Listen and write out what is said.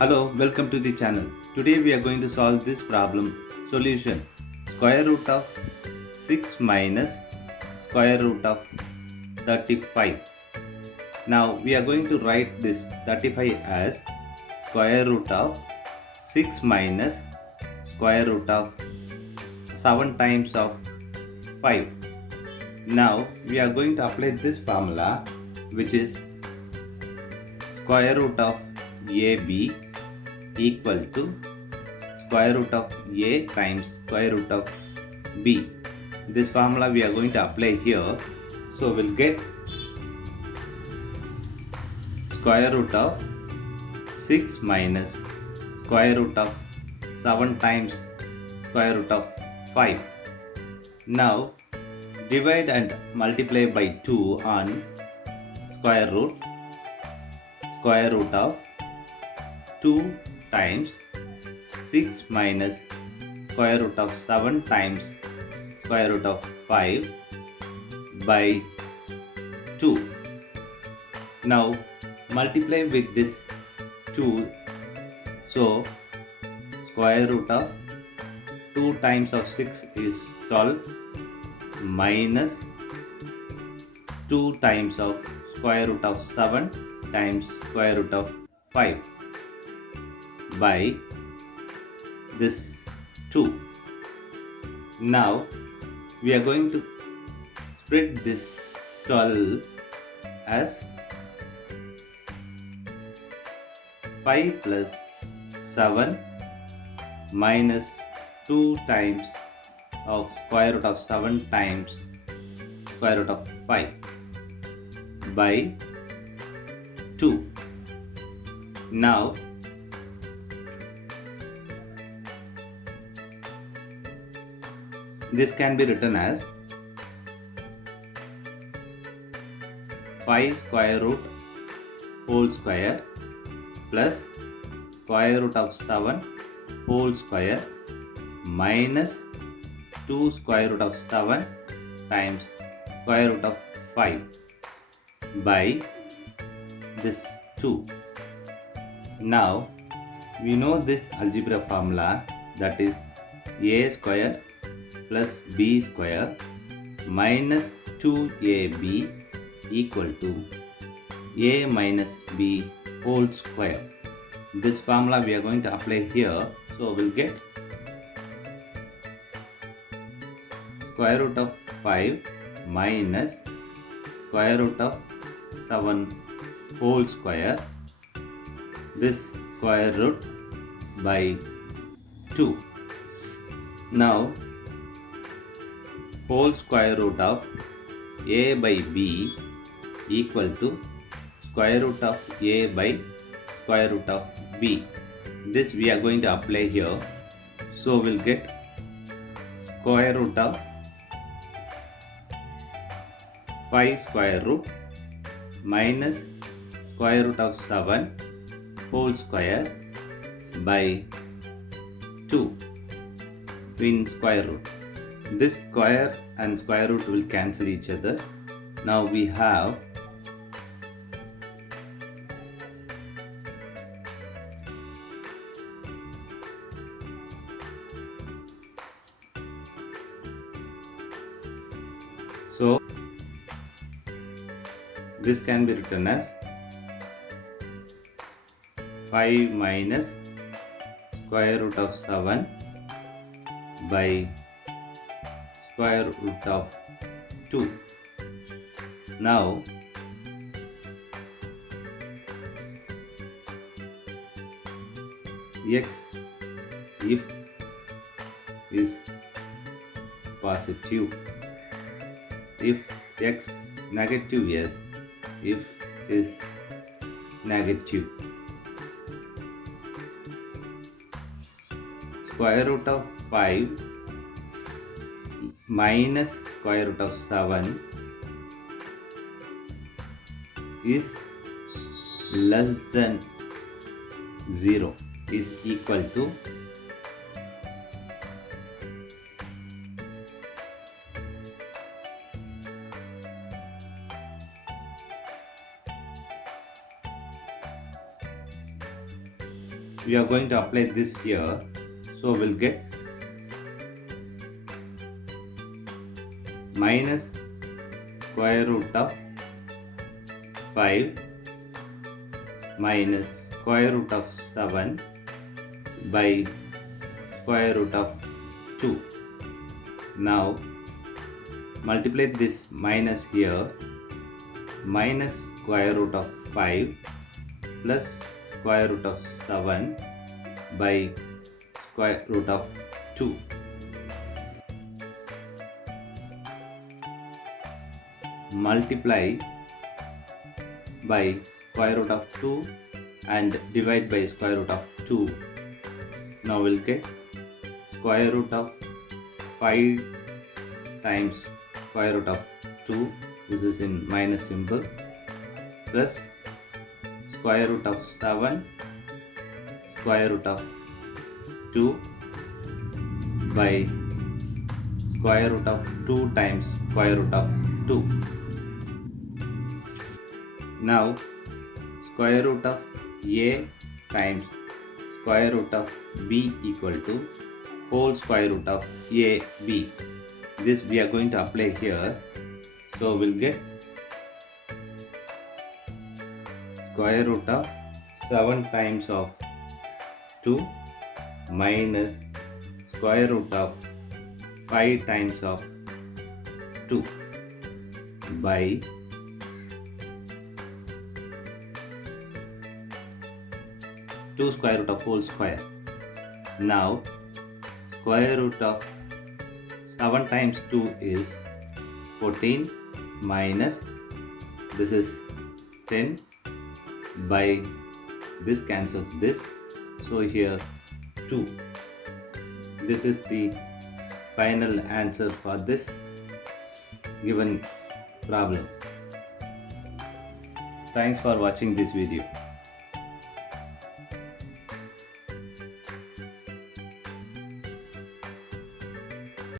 Hello, welcome to the channel. Today we are going to solve this problem. Solution: square root of 6 minus square root of 35. Now we are going to write this 35 as square root of 6 minus square root of 7 times of 5. Now we are going to apply this formula, which is square root of AB equal to square root of A times square root of B. This formula we are going to apply here. So we'll get square root of 6 minus square root of 7 times square root of 5. Now divide and multiply by 2 on square root of 2 times 6 minus square root of 7 times square root of 5 by 2. Now multiply with this 2. So square root of 2 times of 6 is 12 minus 2 times of square root of 7 times square root of 5 by this 2. Now we are going to split this 12 as 5 plus 7 minus 2 times of square root of 7 times square root of 5 by 2. Now this can be written as 5 square root whole square plus square root of 7 whole square minus 2 square root of 7 times square root of 5 by this 2. Now we know this algebra formula, that is a square plus b square minus 2ab equal to a minus b whole square. This formula we are going to apply here. So we'll get square root of 5 minus square root of 7 whole square, this square root by 2. Now whole square root of a by b equal to square root of a by square root of b. This we are going to apply here. So we'll get square root of 5 square root minus square root of 7 whole square by 2 in square root. This square and square root will cancel each other. Now we have so this can be written as 5 minus square root of 7 by square root of 2. Now x if is positive, if x negative, yes, if is negative, square root of 5 minus square root of 7 is less than 0 is equal to we are going to apply this here. So we'll get minus square root of 5 minus square root of 7 by square root of 2. Now multiply this minus here. Minus square root of 5 plus square root of 7 by square root of 2. Multiply by square root of 2 and divide by square root of 2. Now we'll get square root of 5 times square root of 2. This is in minus symbol, plus square root of 7 square root of 2 by square root of 2 times square root of 2. Now square root of a times square root of b equal to whole square root of ab. This we are going to apply here. So we'll get square root of 7 times of 2 minus square root of 5 times of 2 by two square root of whole square. Now square root of 7 times 2 is 14 minus this is 10 by this cancels this, so here 2. This is the final answer for this given problem. Thanks for watching this video.